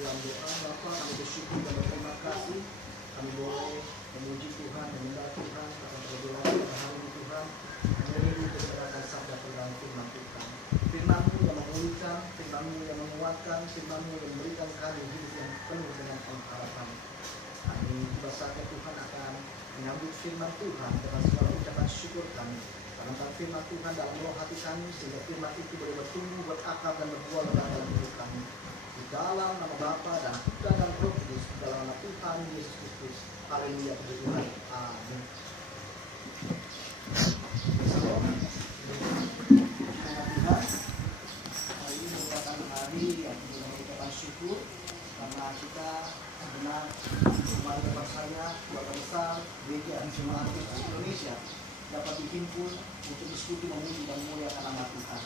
dalam doa. Bapa, kami bersyukur dan berterima kasih kami boleh memuji Tuhan dan menyembah Tuhan pada perbulan pada hari ini Tuhan. Kami rindu kebenaran sabda pegang firman Tuhan. Firman-Mu yang memulihkan, Firman-Mu yang menguatkan, Firman-Mu yang memberikan kami hidup yang penuh dengan pengharapan. Kami tiba saatnya Tuhan akan menyambut firman Tuhan dengan segala ucapan syukur kami. Tanamkan firman Tuhan dalam roh hati kami sehingga firman itu boleh bertumbuh, berakar dan berbuah lebat dalam hidup kami. Di dalam nama Bapa dan Putra dan Roh Kudus, di dalam nama Tuhan Yesus Kristus. Haleluya, puji Tuhan. Amin. Salam. Tuhan, hari ini merupakan hari yang kita mengucapkan syukur karena kita benar kembali bersama keluarga besar Gereja Jemaat Kristus Indonesia dapat dihimpun untuk diskusi memuji dan memuliakan nama Tuhan.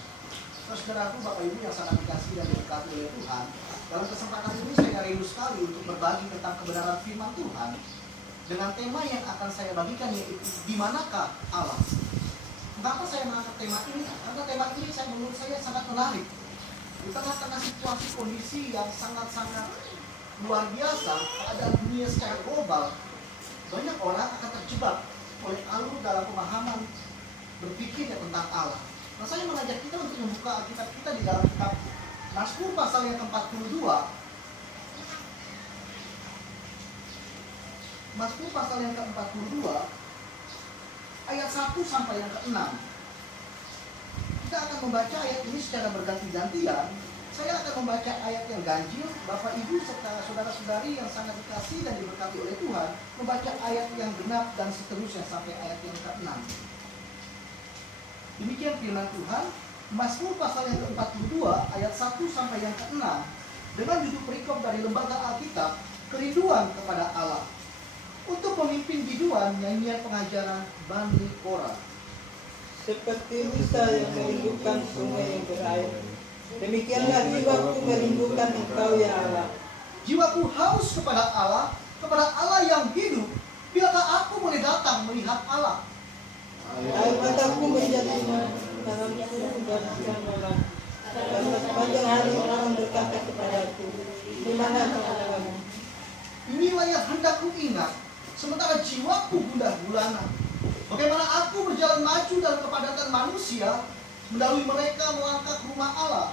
Saudaraku, Bapak Ibu yang sangat dikasihi dan diberkati oleh Tuhan, dalam kesempatan ini saya rindu sekali untuk berbagi tentang kebenaran firman Tuhan dengan tema yang akan saya bagikan, yaitu di manakah Allah. Kenapa saya mengangkat tema ini? Karena tema ini menurut saya sangat menarik. Di tengah-tengah situasi kondisi yang sangat-sangat luar biasa, keadaan dunia secara global, banyak orang akan terjebak oleh alur dalam pemahaman berpikirnya tentang Allah. Nah, saya mengajak kita untuk membuka Alkitab kita di dalam kitab Mazmur pasal yang ke-42. Mazmur pasal yang ke-42 ayat 1 sampai yang ke-6. Kita akan membaca ayat ini secara berganti-gantian. Saya akan membaca ayat yang ganjil. Bapak Ibu serta saudara-saudari yang sangat dikasihi dan diberkati oleh Tuhan membaca ayat yang genap dan seterusnya sampai ayat yang ke-6. Demikian firman Tuhan, Mazmur pasal yang ke-42 ayat 1 sampai yang ke-6 dengan judul perikop dari Lembaga Alkitab, Kerinduan kepada Allah. Untuk pemimpin biduan nyanyian pengajaran Bani Korah. Seperti rusa yang merindukan sungai yang berair, demikianlah jiwaku merindukan Engkau ya Allah. Jiwaku haus kepada Allah yang hidup. Bilakah aku boleh datang melihat Allah? Air mataku menjadi tanganku bagaikan malam. Karena sepanjang hari orang berkata kepadaku, di mana Allahmu? Inilah yang hendak ku ingat, sementara jiwaku gundah gulana. Bagaimana aku berjalan maju dalam kepadatan manusia, mendahului mereka melangkah ke rumah Allah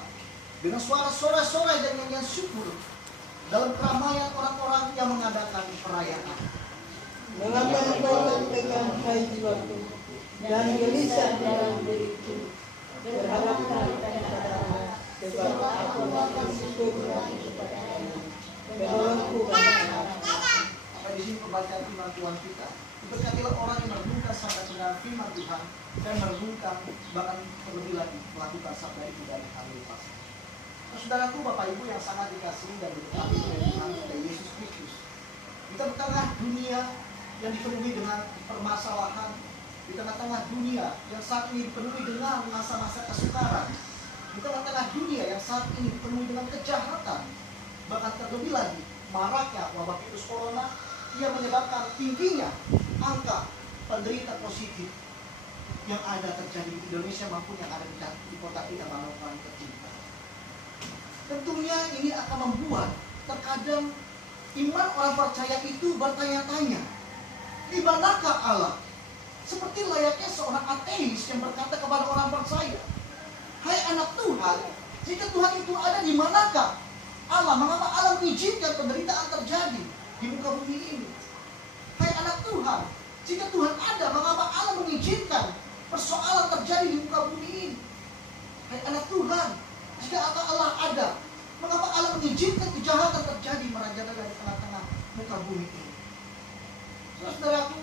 dengan suara sorai-sorai dan nyanyian syukur dalam keramaian orang-orang yang mengadakan perayaan. Mengapa engkau tertekan, hai jiwaku, dan gelisah dalam diriku? Berharaplah kepada Allah, sebab aku bersyukur kepada Allah. Menolongku kepada Allah. Di sini pembacaan firman Tuhan kita. Berkatilah orang yang merenungkan sabda kebenaran firman Tuhan dan merenungkan bahkan terlebih lagi melakukan sabda itu dari hari lepas. Nah, saudaraku, Bapak Ibu yang sangat dikasihi dan diberkati oleh Tuhan kita Yesus Kristus. Di tengah-tengah dunia yang dipenuhi dengan permasalahan, di tengah-tengah dunia yang saat ini dipenuhi dengan masa-masa kesukaran, di tengah-tengah dunia yang saat ini dipenuhi dengan kejahatan, bahkan terlebih lagi maraknya wabah virus corona yang menyebabkan tingginya angka penderita positif yang ada terjadi di Indonesia maupun yang ada di kota kita Manokwari tercinta. Tentunya ini akan membuat terkadang iman orang percaya itu bertanya-tanya, di manakah Allah? Seperti layaknya seorang ateis yang berkata kepada orang percaya, hai anak Tuhan, jika Tuhan itu ada, di manakah Allah? Mengapa Allah mengizinkan penderitaan terjadi di muka bumi ini? Hai anak Tuhan, jika Tuhan ada, mengapa Allah mengizinkan persoalan terjadi di muka bumi ini? Hai anak Tuhan, jika Allah ada, mengapa Allah mengizinkan kejahatan terjadi merajalela di tengah-tengah muka bumi ini? Saudaraku,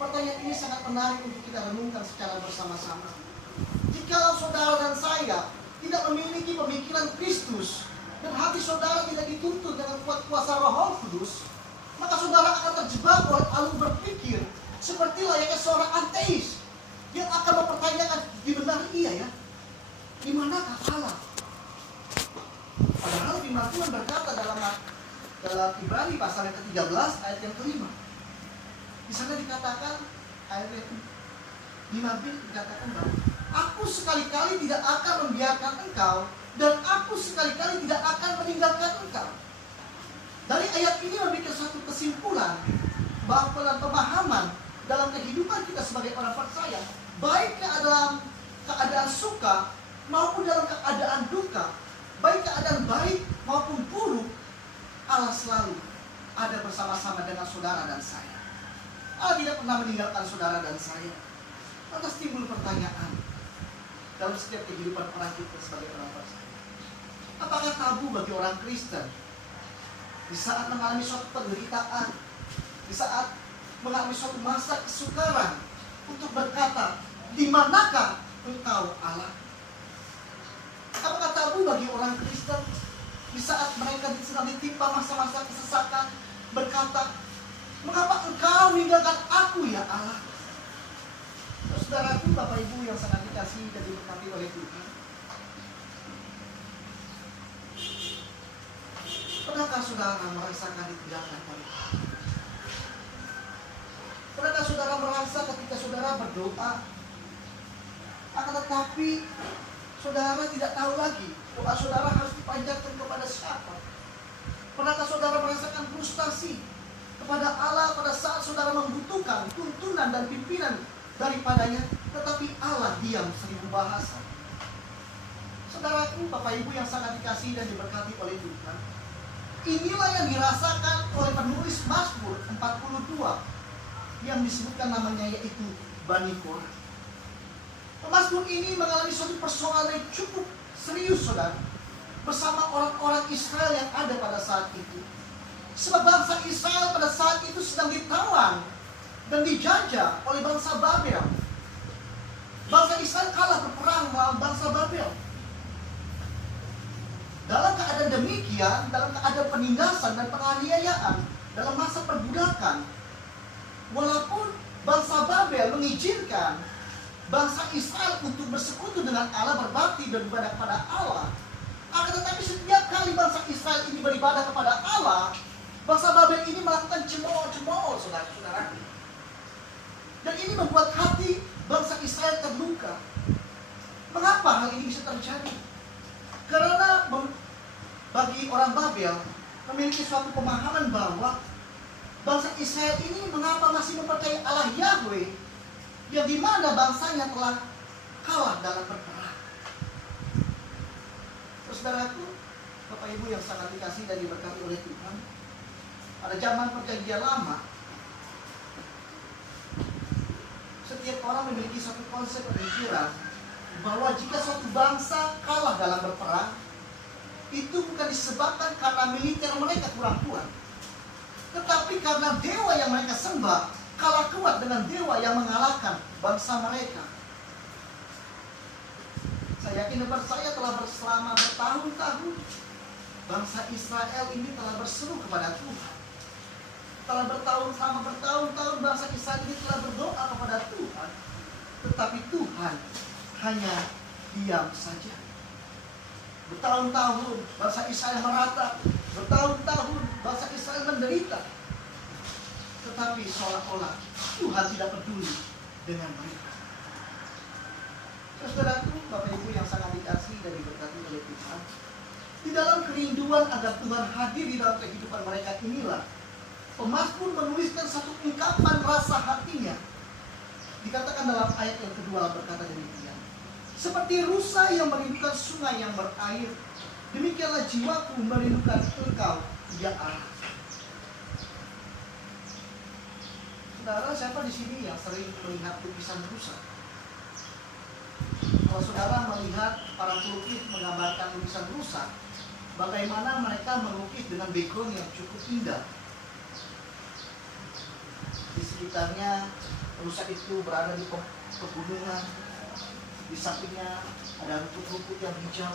pertanyaan ini sangat menarik untuk kita renungkan secara bersama-sama. Jikalau saudara dan saya tidak memiliki pemikiran Kristus dan hati saudara tidak dituntun dengan kuat kuasa Roh Kudus, maka saudara akan terjebak oleh alur berpikir seperti layaknya seorang ateis yang akan mempertanyakan, di benar iya ya, di manakah Allah? Padahal firman Tuhan berkata dalam Ibrani pasal yang ke-13 ayat yang ke-5. Di sana dikatakan ayat yang 5b dikatakan bahwa aku sekali-kali tidak akan membiarkan engkau dan aku sekali-kali tidak akan meninggalkan engkau. Dari ayat ini membuat suatu kesimpulan bahwa dalam pemahaman dalam kehidupan kita sebagai orang percaya, baik dalam keadaan suka maupun dalam keadaan duka, baik keadaan baik maupun buruk, Allah selalu ada bersama-sama dengan saudara dan saya. Allah tidak pernah meninggalkan saudara dan saya. Lantas timbul pertanyaan dalam setiap kehidupan orang kita sebagai orang percaya, apakah tabu bagi orang Kristen di saat mengalami suatu penderitaan, di saat mengalami suatu masa kesukaran, untuk berkata, di manakah engkau Allah? Apakah tabu bagi orang Kristen di saat mereka sedang ditimpa masa-masa kesesakan, berkata, mengapa engkau meninggalkan aku ya Allah? Saudaraku, Bapak Ibu yang sangat dikasihi dan diberkati oleh Tuhan, pernahkah saudara merasakan ditinggalkan oleh Allah? Pernahkah saudara merasa ketika saudara berdoa, akan tetapi saudara tidak tahu lagi doa saudara harus dipanjatkan kepada siapa? Pernahkah saudara merasakan frustasi kepada Allah pada saat saudara membutuhkan tuntunan dan pimpinan daripadanya, tetapi Allah diam seribu bahasa? Saudaraku, Bapak Ibu yang sangat dikasihi dan diberkati oleh Tuhan, inilah yang dirasakan oleh penulis Mazmur 42 yang disebutkan namanya yaitu Bani Korah. Mazmur ini mengalami suatu persoalan yang cukup serius, saudara, bersama orang-orang Israel yang ada pada saat itu. Sebab bangsa Israel pada saat itu sedang ditawan dan dijajah oleh bangsa Babel. Bangsa Israel kalah berperang melawan bangsa Babel. Dalam keadaan demikian, dalam keadaan penindasan dan penganiayaan, dalam masa perbudakan, walaupun bangsa Babel mengizinkan bangsa Israel untuk bersekutu dengan Allah, berbakti dan beribadah kepada Allah, akan tetapi setiap kali bangsa Israel ini beribadah kepada Allah, bangsa Babel ini melakukan cemooh-cemooh, saudara-saudara. Dan ini membuat hati bangsa Israel terluka. Mengapa hal ini bisa terjadi? Karena bagi orang Babel memiliki suatu pemahaman bahwa bangsa Israel ini mengapa masih mempercayai Allah Yahweh, yang dimana bangsanya telah kalah dalam berperang. Saudaraku, Bapak Ibu yang sangat dikasihi dan diberkati oleh Tuhan, pada zaman perjanjian lama, setiap orang memiliki satu konsep pemikiran bahwa jika suatu bangsa kalah dalam berperang, itu bukan disebabkan karena militer mereka kurang kuat, tetapi karena dewa yang mereka sembah kalah kuat dengan dewa yang mengalahkan bangsa mereka. Saya yakin dan percaya telah selama bertahun-tahun bangsa Israel ini telah berseru kepada Tuhan. Telah selama bertahun-tahun bangsa Israel ini telah berdoa kepada Tuhan, tetapi Tuhan hanya diam saja. Bertahun-tahun bangsa Israel meratap, bertahun-tahun bangsa Israel menderita, tetapi seolah-olah Tuhan tidak peduli dengan mereka. Saudaraku, Bapak Ibu yang sangat dikasihi dan diberkati oleh Tuhan, di dalam kerinduan agar Tuhan hadir di dalam kehidupan mereka inilah pemazmur menuliskan satu ungkapan rasa hatinya. Dikatakan dalam ayat yang kedua berkata demikian, seperti rusa yang merindukan sungai yang berair, demikianlah jiwaku merindukan Engkau ya Allah. Saudara, siapa di sini yang sering melihat lukisan rusa? Kalau saudara melihat para pelukis menggambarkan lukisan rusa, bagaimana mereka melukis dengan background yang cukup indah. Di sekitarnya rusa itu berada di pegunungan, di sampingnya ada rumput-rumput yang hijau,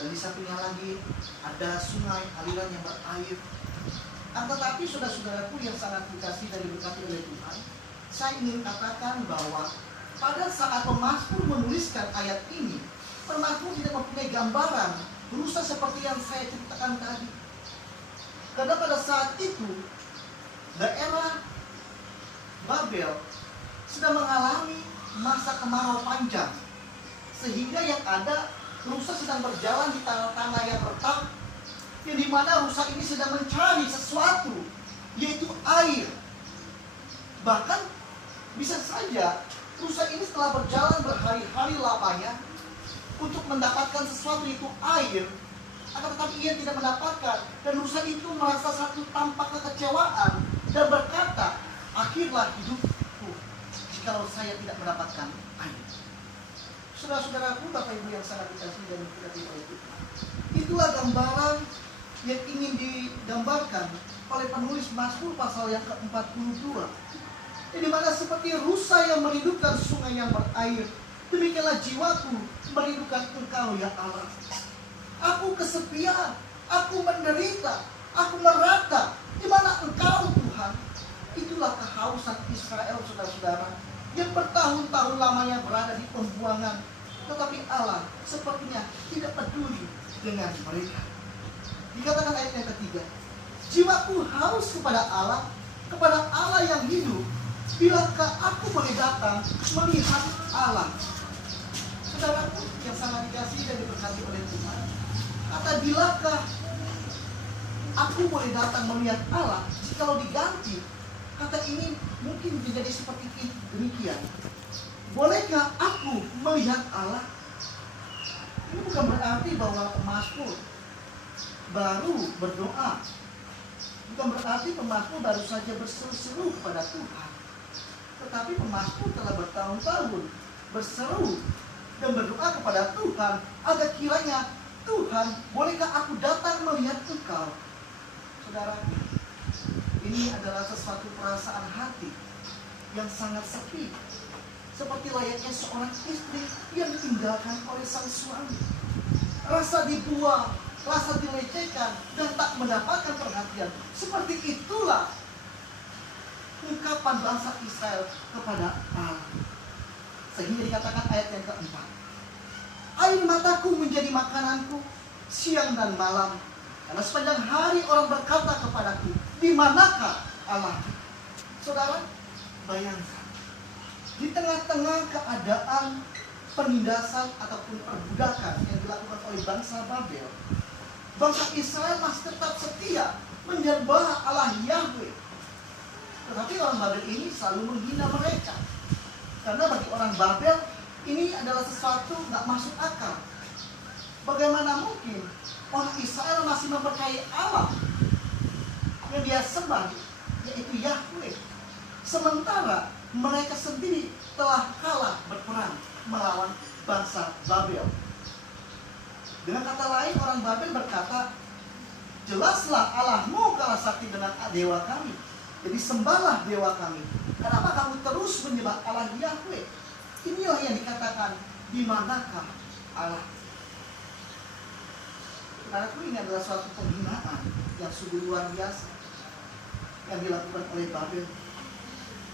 dan di sampingnya lagi ada sungai aliran yang berair. Tetapi saudara-saudaraku yang sangat dikasihi dan diberkati oleh Tuhan, saya ingin katakan bahwa pada saat pemazmur menuliskan ayat ini, pemazmur tidak mempunyai gambaran rusa seperti yang saya ceritakan tadi. Karena pada saat itu daerah Babel sedang mengalami masa kemarau panjang, sehingga yang ada rusa sedang berjalan di tanah-tanah yang retak, yang dimana rusa ini sedang mencari sesuatu, yaitu air. Bahkan bisa saja rusa ini setelah berjalan berhari-hari lamanya untuk mendapatkan sesuatu, yaitu air, akan tetapi ia tidak mendapatkan. Dan rusa itu merasa satu tampak kekecewaan dan berkata, akhirlah hidupku jikalau saya tidak mendapatkan air. Saudara-saudaraku, Bapak Ibu yang sangat dikasihi dan diberkati oleh Tuhan, itulah gambaran yang ingin digambarkan oleh penulis Mazmur pasal yang ke-42, di mana seperti rusa yang merindukan sungai yang berair, demikianlah jiwaku merindukan Engkau ya Allah. Aku kesepian, aku menderita, aku merata, di mana Engkau Tuhan. Itulah kehausan Israel, saudara-saudara, yang bertahun-tahun lamanya berada di pembuangan, tetapi Allah sepertinya tidak peduli dengan mereka. Dikatakan ayat yang ketiga, jiwaku haus kepada Allah yang hidup. Bilakah aku boleh datang melihat Allah? Saudaraku yang sangat dikasihi dan diberkati oleh Tuhan, kata bilakah aku boleh datang melihat Allah, jikalau diganti, kata ini mungkin menjadi seperti demikian. Bolehkah aku melihat Allah? Ini bukan berarti bahwa pemazmur baru berdoa, bukan berarti pemazmur baru saja berseru-seru kepada Tuhan, tetapi pemazmur telah bertahun-tahun berseru dan berdoa kepada Tuhan agar kiranya, Tuhan, bolehkah aku datang melihat Engkau? Saudara, ini adalah sesuatu perasaan hati yang sangat sepi, seperti layaknya seorang istri yang ditinggalkan oleh sang suami. Rasa dibuang, rasa dilecehkan, dan tak mendapatkan perhatian. Seperti itulah ungkapan bangsa Israel kepada Allah. Sehingga dikatakan ayat yang keempat, air mataku menjadi makananku siang dan malam, karena sepanjang hari orang berkata kepadaku, di manakah Allah? Saudara, bayangkan, di tengah-tengah keadaan penindasan ataupun perbudakan yang dilakukan oleh bangsa Babel, bangsa Israel masih tetap setia menyembah Allah Yahweh. Tetapi orang Babel ini selalu menghina mereka, karena bagi orang Babel ini adalah sesuatu nggak masuk akal. Bagaimana mungkin orang Israel masih mempercayai Allah yang dia sembah, yaitu Yahweh, sementara mereka sendiri telah kalah berperang melawan bangsa Babel. Dengan kata lain, orang Babel berkata, jelaslah Allahmu kalah sakti dengan dewa kami, jadi sembahlah dewa kami. Kenapa kamu terus menyembah Allah Yahweh? Inilah yang dikatakan, di manakah Allah? Saudaraku, ini adalah suatu penghinaan yang sungguh luar biasa yang dilakukan oleh Babel.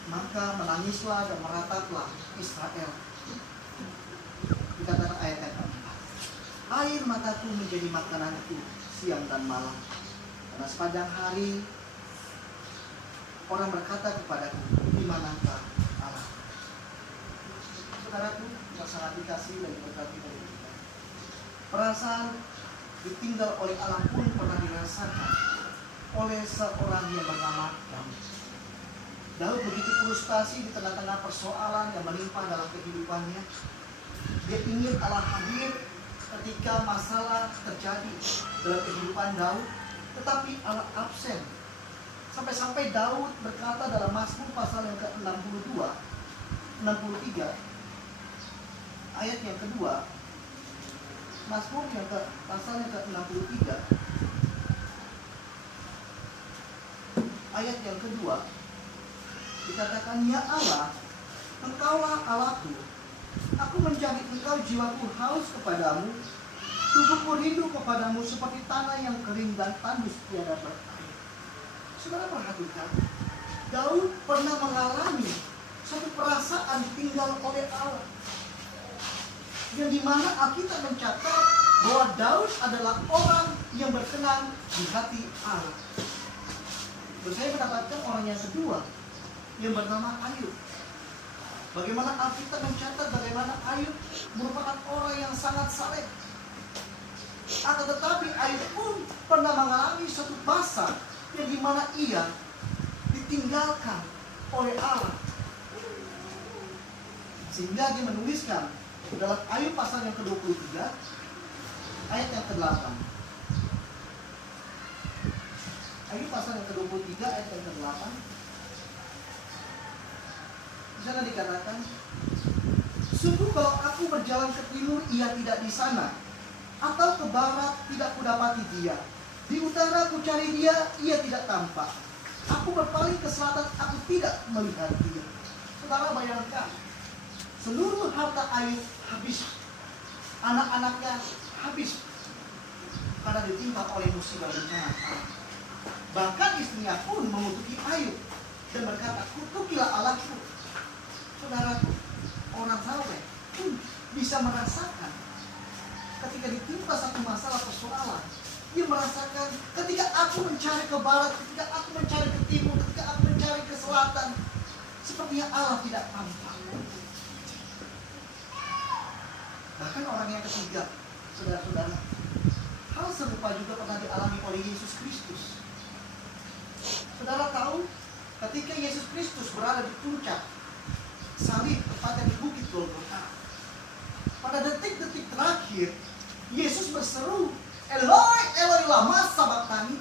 Maka menangislah dan merataplah Israel. Dikatakan ayat yang keempat, air mataku menjadi makananku siang dan malam, karena sepanjang hari orang berkata kepadaku, di manakah Allah? Saudaraku yang sangat dikasihi dan diberkati oleh Tuhan, perasaan ditinggal oleh Allah pun pernah dirasakan oleh seorang yang bernama Daud. Daud begitu frustasi di tengah-tengah persoalan yang menimpa dalam kehidupannya. Dia ingin Allah hadir ketika masalah terjadi dalam kehidupan Daud, tetapi Allah absen. Sampai-sampai Daud berkata dalam Mazmur pasal yang ke-62, 63, ayat yang kedua, Mazmur yang pasal yang ke-63, ayat yang kedua, dikatakan, ya Allah, Engkaulah Allahku, aku mencari Engkau, jiwaku haus kepadamu, tubuhku rindu kepadamu seperti tanah yang kering dan tandus tiada berair. Saudara perhatikan, Daud pernah mengalami satu perasaan ditinggal oleh Allah, yang dimana Alkitab mencatat bahwa Daud adalah orang yang berkenan di hati Allah. Terus saya mendapatkan orang yang kedua yang bernama Ayub. Bagaimana Alkitab mencatat bagaimana Ayub merupakan orang yang sangat saleh. Akan tetapi Ayub pun pernah mengalami suatu masa yang dimana ia ditinggalkan oleh Allah. Sehingga dia menuliskan dalam Ayub pasal yang ke-23 ayat yang ke-8. Ayub pasal yang ke-23 ayat yang ke-8. Di sana dikatakan, sungguh kalau aku berjalan ke timur, ia tidak di sana, atau ke barat, tidak kudapati dia. Di utara ku cari dia, ia tidak tampak. Aku berpaling ke selatan, aku tidak melihat dia. Saudara bayangkan, seluruh harta Ayub habis, anak-anaknya habis karena ditimpa oleh musibah bencana. Bahkan istrinya pun mengutuki Ayub dan berkata, kutukilah Allahku. Saudaraku, orang saleh pun bisa merasakan ketika ditimpa satu masalah persoalan. Dia merasakan ketika aku mencari ke barat, ketika aku mencari ke timur, ketika aku mencari ke selatan, sepertinya Allah tidak tampak. Bahkan orang yang ketiga, saudara-saudara, hal serupa juga pernah dialami oleh Yesus Kristus. Saudara tahu, ketika Yesus Kristus berada di puncak salib, tepatnya di bukit Golgota, pada detik-detik terakhir, Yesus berseru, Eloi, Eloi lama sabachthani,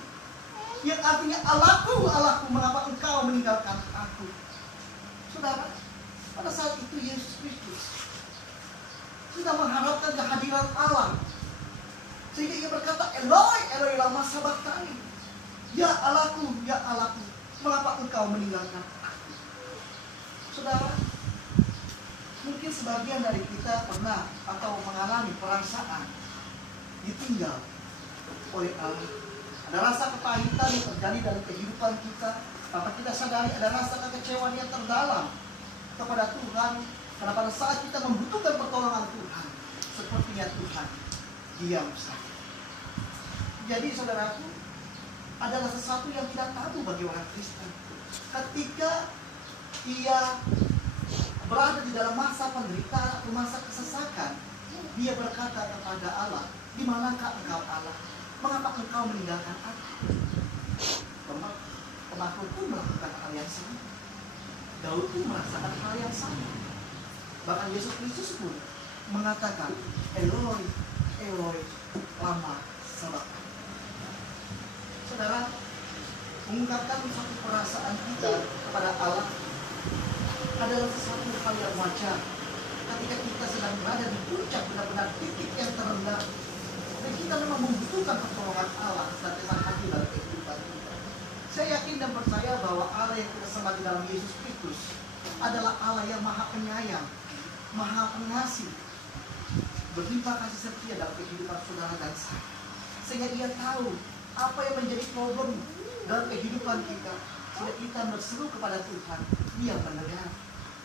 yang artinya, Allahku, Allahku, mengapa engkau meninggalkan aku? Saudara, pada saat itu Yesus Kristus sudah mengharapkan kehadiran Allah, sehingga ia berkata, Eloi, Eloi lama sabachthani, ya Allahku, mengapa engkau meninggalkan aku? Saudara, mungkin sebagian dari kita pernah atau mengalami perasaan ditinggal oleh Allah. Ada rasa kepahitan yang terjadi dalam kehidupan kita, tanpa kita sadari ada rasa kekecewaan yang terdalam kepada Tuhan. Karena pada saat kita membutuhkan pertolongan Tuhan, sepertinya Tuhan diam saja. Jadi saudaraku, adalah sesuatu yang tidak tabu bagi orang Kristen. Ketika ia berada di dalam masa penderitaan atau masa kesesakan, dia berkata kepada Allah, di manakah engkau Allah? Mengapa engkau meninggalkan aku? Pemakhluk pun melakukan hal yang sama. Daud pun merasakan hal yang sama. Bahkan Yesus Kristus pun mengatakan, Eloi, Eloi, lama sabachthani. Saudara, mengungkapkan satu perasaan kita kepada Allah adalah sesuatu hal yang wajar ketika kita sedang berada di puncak, benar-benar titik yang terendah, dan kita memang membutuhkan pertolongan Allah senantiasa hadir dalam kehidupan kita. Saya yakin dan percaya bahwa Allah yang kita sembah di dalam Yesus Kristus adalah Allah yang maha penyayang, maha pengasih, berlimpah kasih setia dalam kehidupan saudara dan saya, sehingga Dia tahu apa yang menjadi problem dalam kehidupan kita, sehingga kita berseru kepada Tuhan. Dia mendengar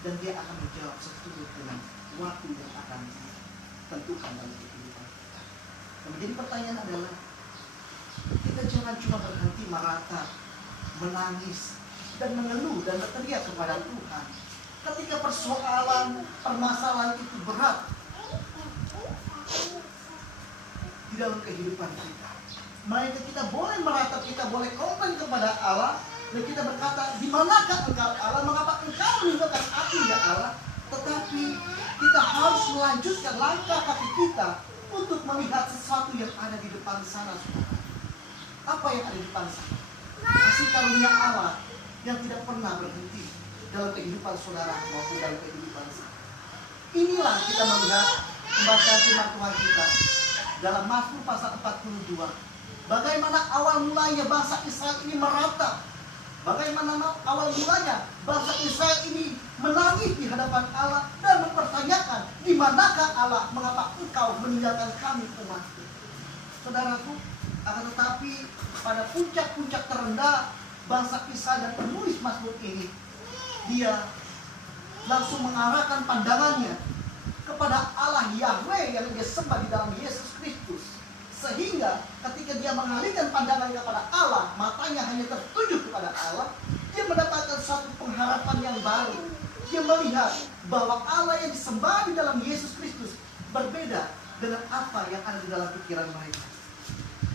dan Dia akan menjawab sesuai dengan waktu yang akan ditentukan dalam kehidupan kita. Dan menjadi pertanyaan adalah, kita jangan cuma berhenti merata, menangis, dan mengeluh dan berteriak kepada Tuhan ketika persoalan, permasalahan itu berat di dalam kehidupan kita. Melainkan kita boleh meratap, kita boleh komplain kepada Allah, dan kita berkata, di manakah engkau Allah? Mengapa engkau meninggalkan aku ya Allah? Tetapi kita harus melanjutkan langkah kaki kita untuk melihat sesuatu yang ada di depan sana, saudara. Apa yang ada di depan sana? Kasih karunia Allah yang tidak pernah berhenti dalam kehidupan saudara maupun dalam kehidupan saya. Inilah kita melihat membaca firman Tuhan kita dalam Mazmur pasal 42. Bagaimana awal mulanya bangsa Israel ini meratap, bagaimana awal mulanya bangsa Israel ini menangis di hadapan Allah dan mempertanyakan, di manakah Allah? Mengapa engkau meninggalkan kami umatku? Saudaraku, akan tetapi pada puncak-puncak terendah bangsa Israel dan penulis Mazmur ini, dia langsung mengarahkan pandangannya kepada Allah Yahweh yang dia sembah di dalam Yesus Kristus. Sehingga ketika dia mengalihkan pandangannya kepada Allah, matanya hanya tertuju kepada Allah, dia mendapatkan suatu pengharapan yang baru. Dia melihat bahwa Allah yang disembah di dalam Yesus Kristus berbeda dengan apa yang ada di dalam pikiran mereka.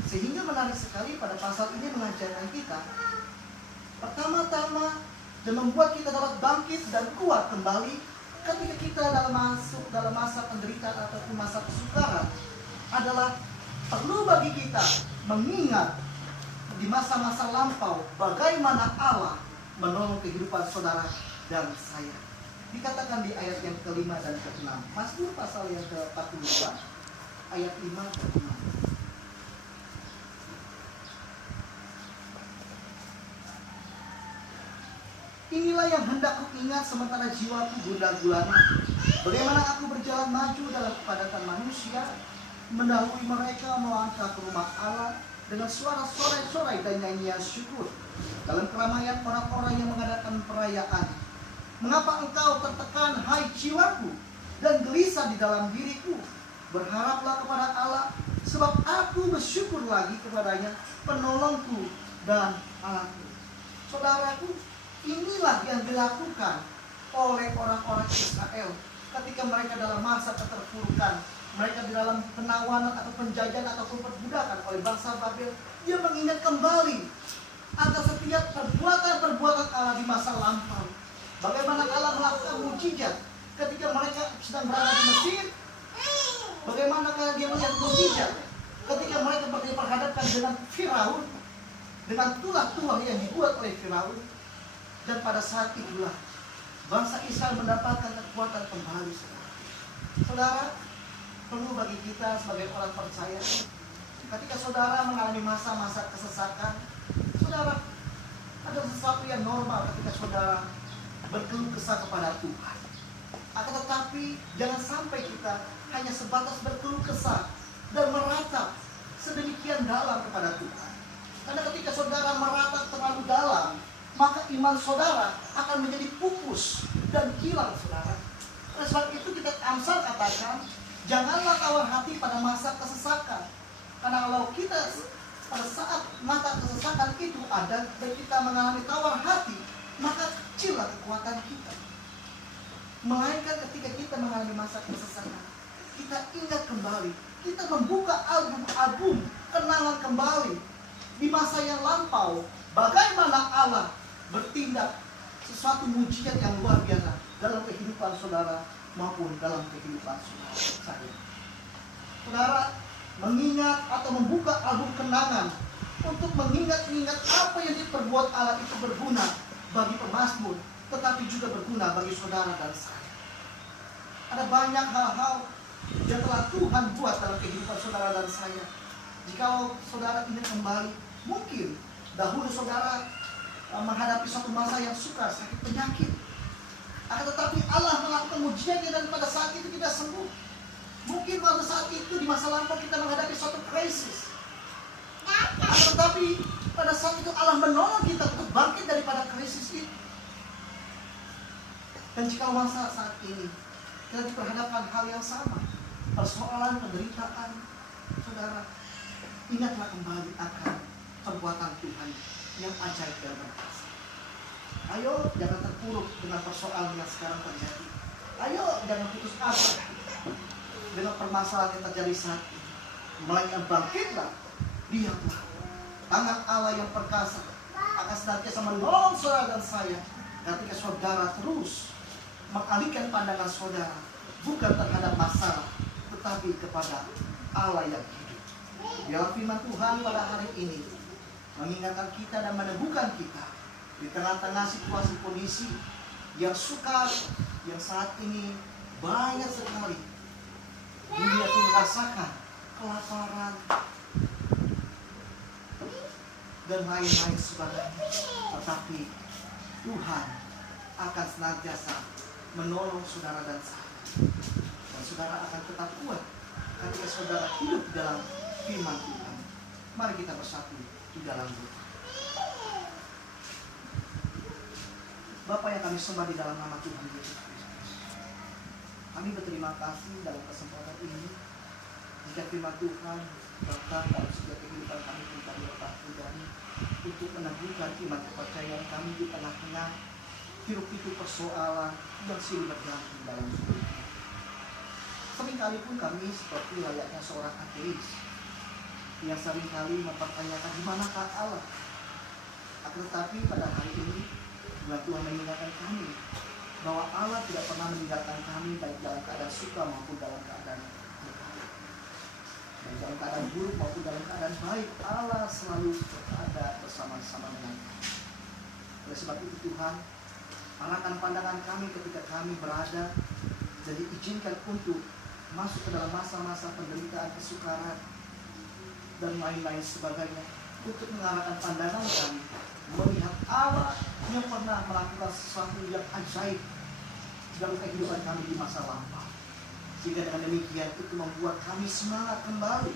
Sehingga menarik sekali pada pasal ini mengajarkan kita, pertama-tama, dan membuat kita dapat bangkit dan kuat kembali ketika kita masuk dalam masa penderitaan ataupun masa kesukaran, adalah perlu bagi kita mengingat di masa-masa lampau bagaimana Allah menolong kehidupan saudara dan saya. Dikatakan di ayat yang ke-5 dan ke-6, Mazmur pasal yang ke-42 ayat 5 dan 6. Inilah yang hendak kuingat sementara jiwaku gundah gulana. Bagaimana aku berjalan maju dalam kepadatan manusia, mendahului mereka melangkah ke rumah Allah dengan suara sorai-sorai dan nyanyian syukur dalam keramaian orang-orang yang mengadakan perayaan. Mengapa engkau tertekan, hai jiwaku, dan gelisah di dalam diriku? Berharaplah kepada Allah, sebab aku bersyukur lagi kepadanya, penolongku dan Allahku. Saudaraku, inilah yang dilakukan oleh orang-orang Israel ketika mereka dalam masa keterpurukan, mereka di dalam penawanan atau penjajahan ataupun perbudakan oleh bangsa Babel. Dia mengingat kembali atas setiap perbuatan-perbuatan Allah di masa lampau. Bagaimana Allah melakukan mukjizat ketika mereka sedang berada di Mesir. Bagaimana dia melihat mukjizat ketika mereka berhadapan dengan Firaun, dengan tulah-tulah yang dibuat oleh Firaun. Dan pada saat itulah bangsa Israel mendapatkan kekuatan kembali. Saudara, perlu bagi kita sebagai orang percaya, ketika saudara mengalami masa-masa kesesakan, saudara, ada sesuatu yang normal ketika saudara berkeluh kesah kepada Tuhan. Akan tetapi jangan sampai kita hanya sebatas berkeluh kesah dan meratap sedemikian dalam kepada Tuhan. Karena ketika saudara meratap terlalu dalam, maka iman saudara akan menjadi pupus dan hilang, saudara. Oleh sebab itu kita Amsal katakan, janganlah tawar hati pada masa kesesakan. Karena kalau kita pada saat masa kesesakan itu ada dan kita mengalami tawar hati, maka kecillah kekuatan kita. Melainkan ketika kita mengalami masa kesesakan, kita ingat kembali, kita membuka album-album kenangan kembali di masa yang lampau, bagaimana Allah bertindak sesuatu mujizat yang luar biasa dalam kehidupan saudara maupun dalam kehidupan saya. Saudara mengingat atau membuka album kenangan untuk mengingat-ingat apa yang diperbuat Allah itu berguna bagi pemazmur, tetapi juga berguna bagi saudara dan saya. Ada banyak hal-hal yang telah Tuhan buat dalam kehidupan saudara dan saya. Jika saudara ingat kembali, mungkin dahulu saudara menghadapi suatu masa yang sukar, sakit penyakit. Akan tetapi Allah melakukan mujizatnya dan pada saat itu kita sembuh. Mungkin pada saat itu di masa lampau kita menghadapi suatu krisis. Akan tetapi pada saat itu Allah menolong kita untuk bangkit daripada krisis itu. Dan jika masa saat ini kita diperhadapkan hal yang sama, persoalan penderitaan, saudara, ingatlah kembali akan perbuatan Tuhan yang ajaib dan berkuasa. Ayo jangan terpuruk dengan persoalan yang sekarang terjadi. Ayo jangan putus asa dengan permasalahan yang terjadi saat ini. Melainkan bangkitlah, diamlah. Tangan Allah yang perkasa akan senantiasa menolong saudara dan saya ketika saudara terus mengalihkan pandangan saudara bukan terhadap masalah, tetapi kepada Allah yang hidup. Biarlah firman Tuhan pada hari ini mengingatkan kita dan meneguhkan kita di tengah-tengah situasi kondisi yang sukar, yang saat ini banyak sekali dunia itu merasakan kelaparan dan lain-lain sebagainya. Tetapi Tuhan akan senantiasa menolong saudara dan saya, dan saudara akan tetap kuat ketika saudara hidup dalam firman Tuhan. Mari kita bersatu di dalam doa. Bapa yang kami sembah di dalam nama Tuhan Yesus Kristus, kami berterima kasih dalam kesempatan ini. Jika firman Tuhan bahkan dalam setiap kehidupan kami pribadi lepas pribadi untuk meneguhkan iman kepercayaan kami di tengah-tengah hiruk pikuk persoalan yang silih berganti dalam hidup. Seringkali pun kami seperti layaknya seorang ateis yang seringkali mempertanyakan di manakah Allah. Akan tetapi pada hari ini Tuhan mengingatkan kami bahwa Allah tidak pernah meninggalkan kami baik dalam keadaan suka maupun dalam keadaan duka, baik dalam keadaan buruk maupun dalam keadaan baik. Allah selalu berada bersama-sama dengan kami. Oleh sebab itu Tuhan, arahkan pandangan kami ketika kami berada dan diizinkan untuk masuk ke dalam masa-masa penderitaan, kesukaran, dan lain-lain sebagainya, untuk mengarahkan pandangan kami melihat Allah yang pernah melakukan sesuatu yang ajaib dalam kehidupan kami di masa lampau, sehingga dengan demikian itu membuat kami semangat kembali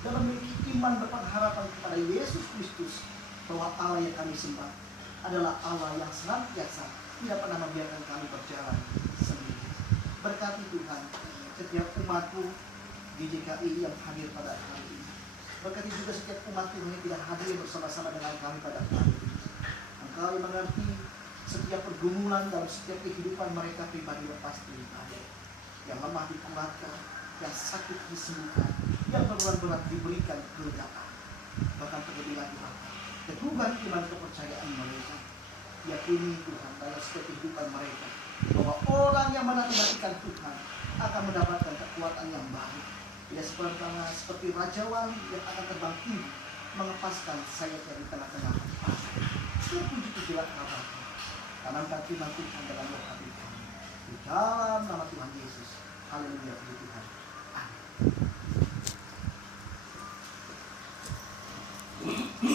dan memiliki iman berpengharapan kepada Yesus Kristus, bahwa Allah yang kami sembah adalah Allah yang senantiasa tidak pernah membiarkan kami berjalan sendiri. Berkati Tuhan setiap umat-Mu di GKI yang hadir pada hari ini. Berkati juga setiap umat Tuhan yang tidak hadir bersama-sama dengan kami pada hari ini. Engkau yang mengerti setiap pergumulan dalam setiap kehidupan mereka pribadi lepas pribadi. Yang lemah dikuatkan, yang sakit disembuhkan, yang berat-berat diberikan kelegaan. Bahkan terlebih lagi teguhan iman kepercayaan mereka. Yakini Tuhan dalam setiap kehidupan mereka bahwa orang yang menanti-nantikan Tuhan akan mendapatkan kekuatan yang baik. Tidak seperti Raja Wali yang akan terbang tinggi, mengepaskan sayapnya di tengah-tengah pasir. Terpuji-pujilah kabar. Tanamkan firman Tuhan dalam hati kami. Di dalam nama Tuhan Yesus. Haleluya, puji Tuhan. Amin.